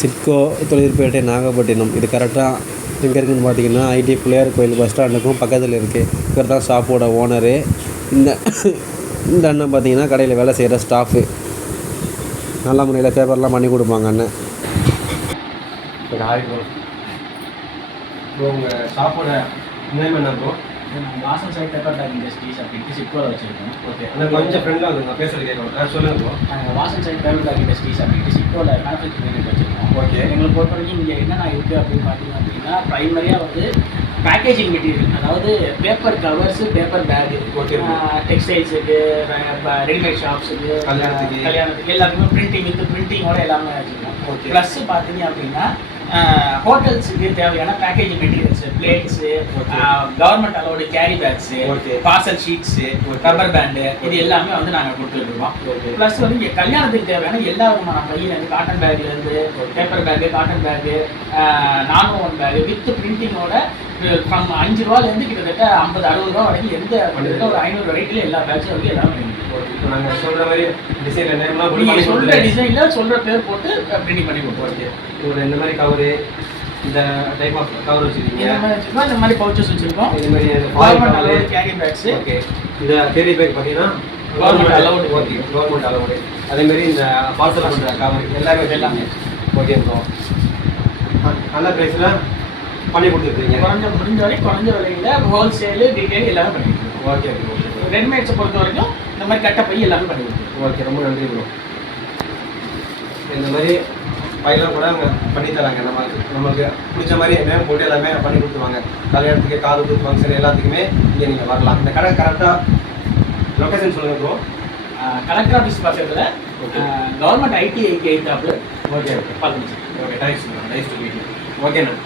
சிட்கோ தொழிற்பேட்டை நாகப்பட்டினம். இது கரெக்டாக எங்கே இருக்குதுன்னு பார்த்தீங்கன்னா ஐடி பிள்ளையார் கோயில் பஸ் ஸ்டாண்டுக்கும் பக்கத்தில் இருக்குது. இவர் தான் ஷாப்போட ஓனரு. இந்த இந்த அண்ணன் பார்த்தீங்கன்னா கடையில் வேலை செய்கிற ஸ்டாஃபு. நல்ல முறையில் பேப்பர்லாம் பண்ணி கொடுப்பாங்க அண்ணன். ப்ரோ உங்கள் ஷாப்போட நேம் என்ன bro? Vasan Sai paper bag industries அப்படின்ட்டு சிட்கோவில் வச்சுருக்கோம். ஓகே அந்த கொஞ்சம் ஃப்ரெண்டாக இருக்குங்க பேசுகிறது கேட்கணும். சொல்லுங்கள் ப்ரோ. நாங்கள் Vasan Sai paper bag industries அப்படின்ட்டு சிட்கோவில் மேனுஃபேக்சரிங் யூனிட் வச்சுருக்கோம். ஓகே எங்களை பொறுத்த வரைக்கும் இங்கே என்னென்ன இருக்குது அப்படின்னு பார்த்தீங்க அப்படின்னா ப்ரைமரியாக வந்து பேக்கேஜிங் மெட்டீரியல், அதாவது paper covers, paper bag, okay டெக்ஸ்டைல்ஸுக்கு, ரெடிமேட் ஷாப்ஸுக்கு, கல்யாணத்துக்கு எல்லாத்துக்குமே பிரிண்டிங் வித் பிரிண்டிங்கோட எல்லாமே வச்சுருக்கோம். ஓகே ப்ளஸ் பார்த்தீங்க அப்படின்னா ஹோட்டல்ஸுக்கு தேவையான packaging materials, plates, government allowed carry bags, parcel sheets, rubber band, இது எல்லாமே வந்து நாங்கள் கொடுத்துருக்கோம். ப்ளஸ் வந்து இங்கே கல்யாணத்துக்கு தேவையான எல்லா விதமான பையிலேருந்து காட்டன் பேக்லேருந்து paper bag, cotton bag, normal bag with பிரிண்டிங்கோட ஃப்ரம் 5 ரூபாலேருந்து கிட்டத்தட்ட 50-60 ரூபா வரைக்கும் எந்த கிட்டத்தட்ட ஒரு 500 வெரைட்டியில் எல்லா பேக்ஸும் வரைக்கும் எல்லாமே இப்போ நாங்கள் சொல்கிற மாதிரி டிசைனில் நேம்லாம் நீங்கள் சொல்கிற டிசைனில் சொல்கிற பேர் போட்டு பிரிண்டிங் பண்ணி கொடுப்போம். ஓகே இவர் இந்த மாதிரி கவரு, இந்த டைப் ஆஃப் கவர் வச்சுருக்கீங்க, இந்த மாதிரி பவுச்சஸ் வச்சுருக்கோம். இது மாதிரி government allowed carry bags. Okay இந்த கேரி பேக் பார்த்தீங்கன்னா government allowed. Okay government allowed. அதேமாரி இந்த பார்சல் பண்ணுற கவர் எல்லாமே ஓகே ப்ரோ. நல்ல ப்ரைஸில் பண்ணி கொடுத்துருக்கீங்க. முடிஞ்ச வரைக்கும் குறைஞ்ச விலையில் ஹோல்சேலு, டீட்டெயில் எல்லாமே பண்ணி கொடுத்துருவோம். Okay bro. ரெடிமேட்ஸை பொறுத்த வரைக்கும் இந்த மாதிரி கட்ட பை எல்லாமே பண்ணி கொடுத்துருவோம். ஓகே ரொம்ப நன்றி ப்ரோ. இந்த மாதிரி பையெல்லாம் கூட அவங்க பண்ணி தராங்க. நம்மளுக்கு பிடிச்ச மாதிரி நேம் போட்டு எல்லாமே பண்ணி கொடுத்துருவாங்க. கல்யாணத்துக்கு, காது ஃபங்க்ஷன் எல்லாத்துக்குமே இங்கே நீங்கள் வரலாம். இந்த கடை கரெக்டாக லொக்கேஷன் சொல்லுங்கள் ப்ரோ. கலெக்டர் ஆஃபீஸ் பக்கத்தில் கவர்மெண்ட் ஐடிஐக்கு எய்த்தாப்பில். ஓகே ஓகே பார்த்துச்சு. Okay thanks to meet. ஓகேண்ணா.